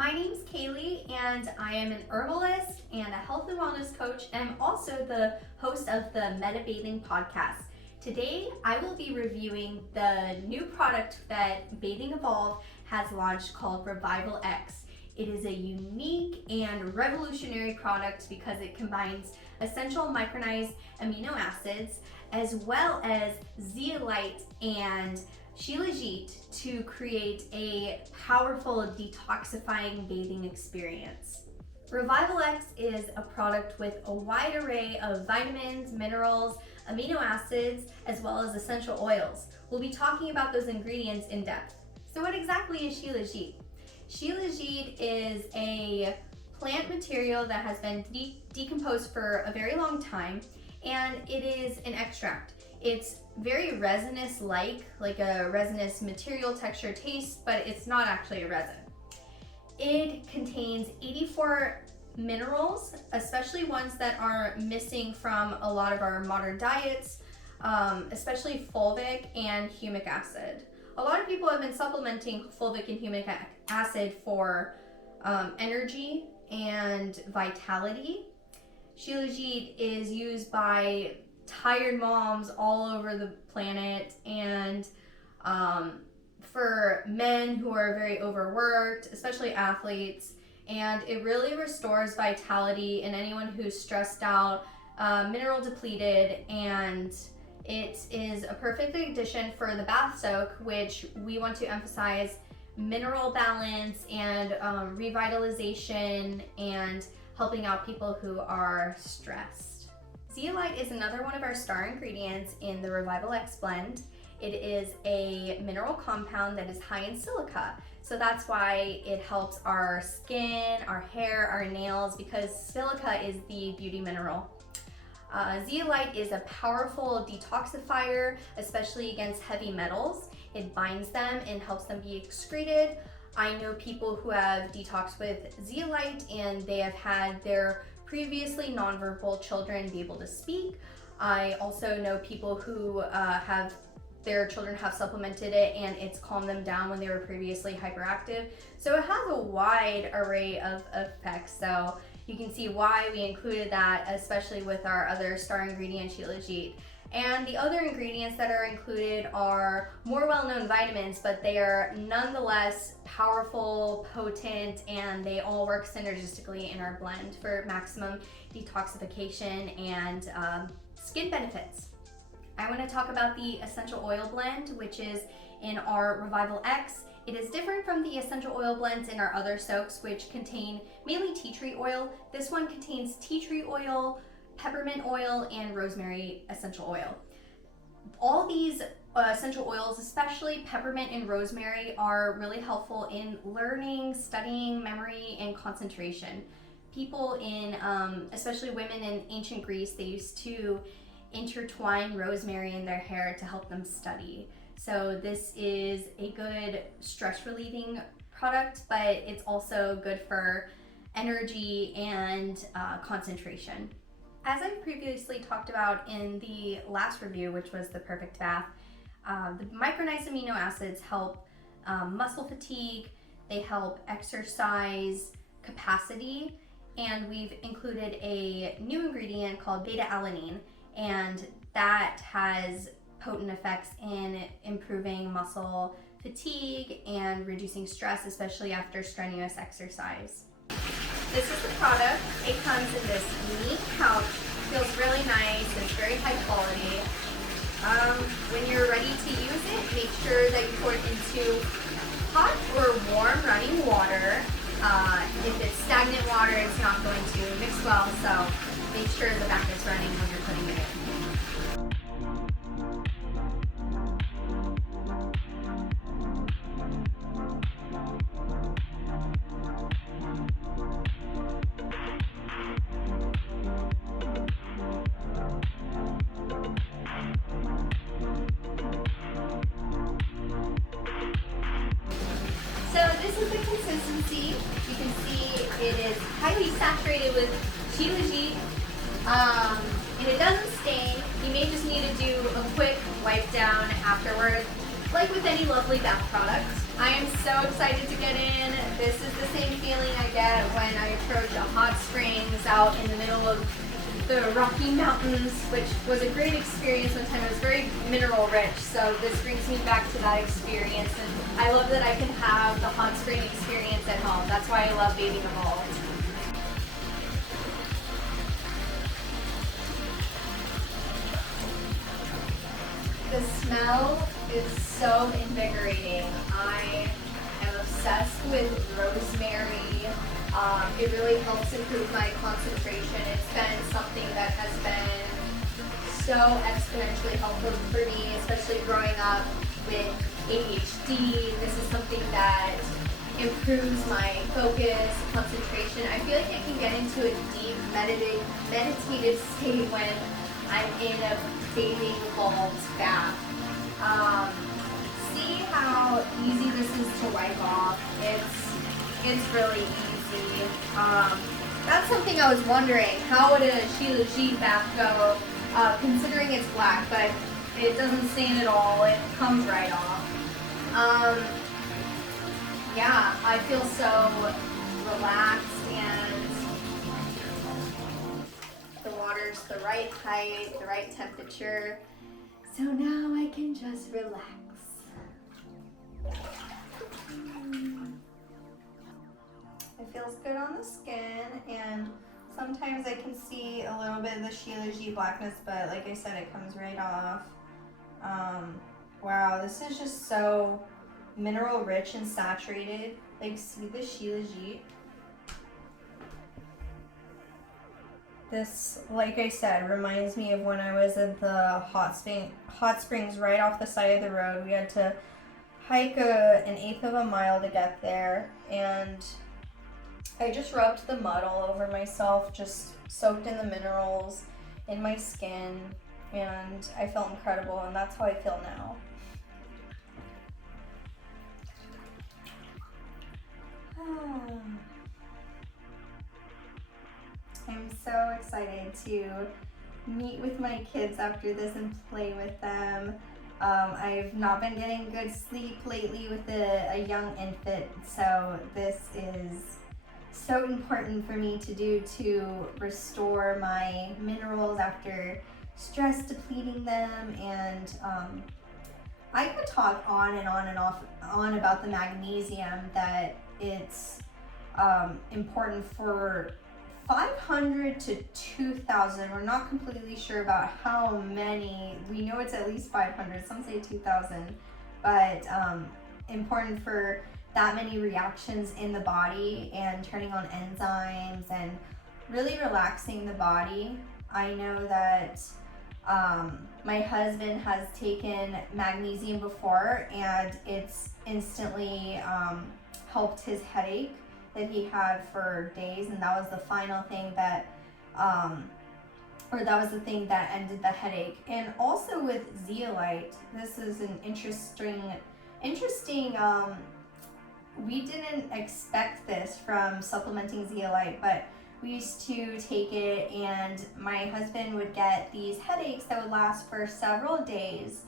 My name's Kaylee, and I am an herbalist and a health and wellness coach, and I'm also the host of the Meta Bathing podcast. Today, I will be reviewing the new product that Bathing Evolve has launched called Revival X. It is a unique and revolutionary product because it combines essential micronized amino acids as well as zeolite and shilajit to create a powerful detoxifying bathing experience. Revival X is a product with a wide array of vitamins, minerals, amino acids, as well as essential oils. We'll be talking about those ingredients in depth. So what exactly is shilajit? Shilajit is a plant material that has been decomposed for a very long time, and it is an extract. It's very resinous-like a resinous material texture taste, but it's not actually a resin. It contains 84 minerals, especially ones that are missing from a lot of our modern diets, especially fulvic and humic acid. A lot of people have been supplementing fulvic and humic acid for energy and vitality. Shilajit is used by tired moms all over the planet, and for men who are very overworked, especially athletes, and it really restores vitality in anyone who's stressed out, mineral depleted, and it is a perfect addition for the bath soak, which we want to emphasize mineral balance and revitalization and helping out people who are stressed. Zeolite is another one of our star ingredients in the Revival X blend. It is a mineral compound that is high in silica. So that's why it helps our skin, our hair, our nails, because silica is the beauty mineral. Zeolite is a powerful detoxifier, especially against heavy metals. It binds them and helps them be excreted. I know people who have detoxed with zeolite and they have had their previously nonverbal children be able to speak. I also know people who have their children have supplemented it and it's calmed them down when they were previously hyperactive. So it has a wide array of effects. So you can see why we included that, especially with our other star ingredient, shilajit. And the other ingredients that are included are more well-known vitamins, but they are nonetheless powerful, potent, and they all work synergistically in our blend for maximum detoxification and skin benefits. I want to talk about the essential oil blend, which is in our Revival X. It is different from the essential oil blends in our other soaks, which contain mainly tea tree oil. This one contains tea tree oil, peppermint oil, and rosemary essential oil. All these essential oils, especially peppermint and rosemary, are really helpful in learning, studying, memory, and concentration. People in, especially women in ancient Greece, they used to intertwine rosemary in their hair to help them study. So this is a good stress relieving product, but it's also good for energy and concentration. As I previously talked about in the last review, which was the Perfect Bath, the micronized amino acids help muscle fatigue, they help exercise capacity, and we've included a new ingredient called beta-alanine, and that has potent effects in improving muscle fatigue and reducing stress, especially after strenuous exercise. This is the product. It comes in this unique pouch. Feels really nice. It's very high quality. When you're ready to use it, make sure that you pour it into hot or warm running water. If it's stagnant water, it's not going to mix well, so make sure the bath is running when you're putting it in. So this is the consistency. You can see it is highly saturated with shilajit, and it doesn't stain. You may just need to do a quick wipe down afterwards, like with any lovely bath product. I am so excited to get in. This is the same feeling I get when I approach a hot springs out in the middle of the Rocky Mountains, which was a great experience one time. It was very mineral rich, so this brings me back to that experience. And I love that I can have the hot spring experience at home. That's why I love Bathing Evolved. The smell is so invigorating. I am obsessed with rosemary. It really helps improve my concentration. It's been something that has been so exponentially helpful for me, especially growing up with ADHD. This is something that improves my focus, concentration. I feel like I can get into a deep meditative state when I'm in a Bathing Evolved bath. See how easy this is to wipe off. It's really easy. That's something I was wondering. How would a shilajit bath go, considering it's black, but it doesn't stain at all. It comes right off. Yeah, I feel so relaxed, and the water's the right height, the right temperature. So now I can just relax. It feels good on the skin, and sometimes I can see a little bit of the shilajit blackness, but like I said, it comes right off. Wow, this is just so mineral rich and saturated. Like, see the shilajit? This, like I said, reminds me of when I was at the hot springs right off the side of the road. We had to hike an eighth of a mile to get there, and I just rubbed the mud all over myself, just soaked in the minerals in my skin, and I felt incredible, and that's how I feel now. I'm so excited to meet with my kids after this and play with them. I've not been getting good sleep lately with a young infant, so this is so important for me to do to restore my minerals after stress depleting them. And I could talk on and on and on about the magnesium, that it's important for 500 to 2,000. We're not completely sure about how many. We know it's at least 500. Some say 2,000, but important for that many reactions in the body and turning on enzymes and really relaxing the body. I know that my husband has taken magnesium before, and it's instantly helped his headache that he had for days, and that was the final thing that that was the thing that ended the headache. And also with zeolite, this is an interesting we didn't expect this from supplementing zeolite, but we used to take it, and my husband would get these headaches that would last for several days,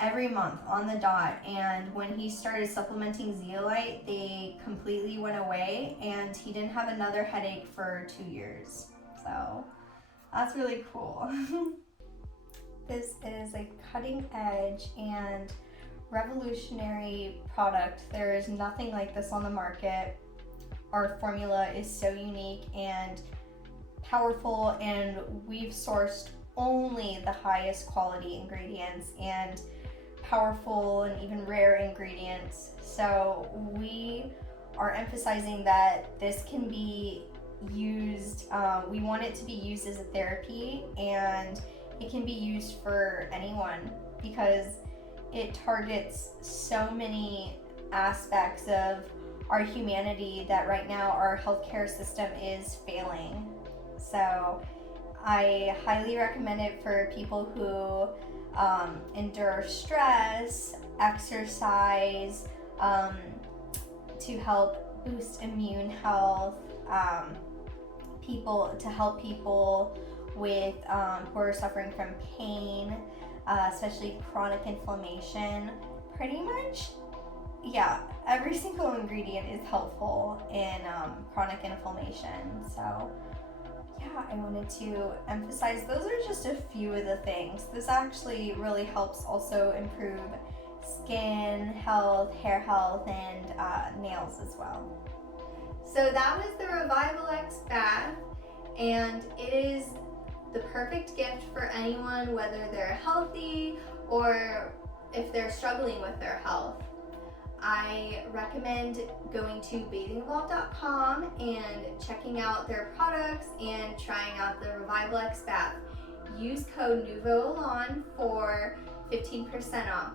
every month on the dot. And when he started supplementing zeolite, they completely went away, and he didn't have another headache for 2 years. So that's really cool. This is a cutting edge and revolutionary product. There is nothing like this on the market. Our formula is so unique and powerful, and we've sourced only the highest quality ingredients and powerful and even rare ingredients. So we are emphasizing that this can be used, we want it to be used as a therapy, and it can be used for anyone because it targets so many aspects of our humanity that right now our healthcare system is failing. So I highly recommend it for people who endure stress, exercise, to help boost immune health, to help people with who are suffering from pain, especially chronic inflammation. Pretty much yeah, every single ingredient is helpful in chronic inflammation. So yeah, I wanted to emphasize those are just a few of the things. This actually really helps also improve skin health, hair health, and nails as well. So that was the Revival X bath, and it is the perfect gift for anyone, whether they're healthy or if they're struggling with their health. I recommend going to bathingevolve.com and checking out their products and trying out the Revival X bath. Use code NOUVEAUELAN for 15% off.